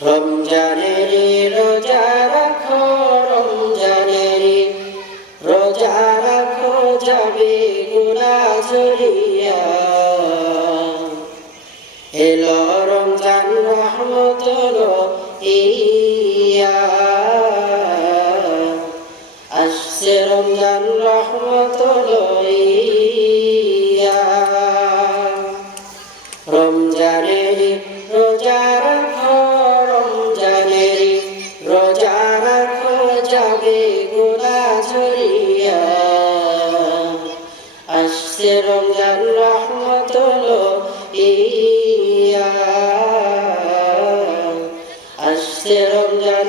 রমজানেরি রোজা রাখো, রমজানেরি রোজা রাখো, যাবে গুনা ঝরিয়া এলো রমজান রহমত ইয়া আসছে রমজান রহমত ইয়া রোজা রাখো যাবে গুনা ঝরিয়া আসছে রমজান রহমত ইয়া। আসছে রমজান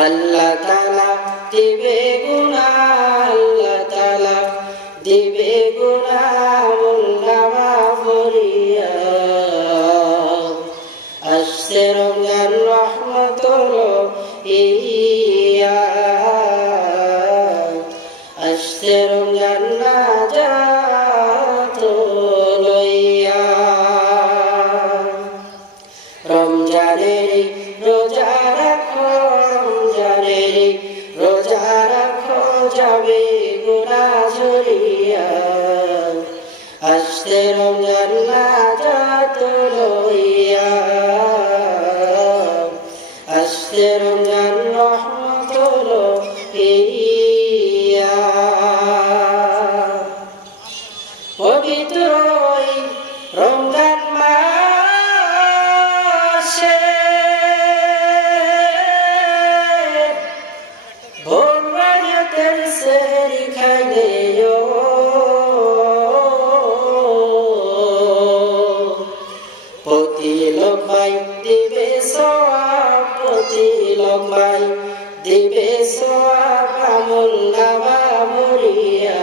আল্লাহ তালা দিবে গুণা আল্লাহ তালা দিবে গুণা মুল্লামা ভরিয়া আসছে রমজান রহমত ইয়া। আসছে রমজান লইয়া রমজানেরি রোজা রাখো। রোজা রাখো যাবে গুনা ঝরিয়া আসতে রমজান নাজাত লইয়া আসতে রমজান রহমত লইয়া ভাই দিবে লোক ভাই দিবে সোয়াব আমল নামা মরিয়া।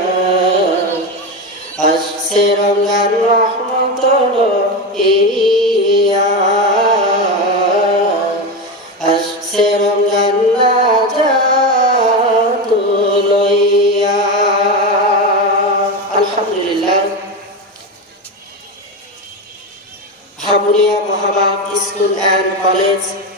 আসছে Ramzan Hamuria Mohabbat Islul and College,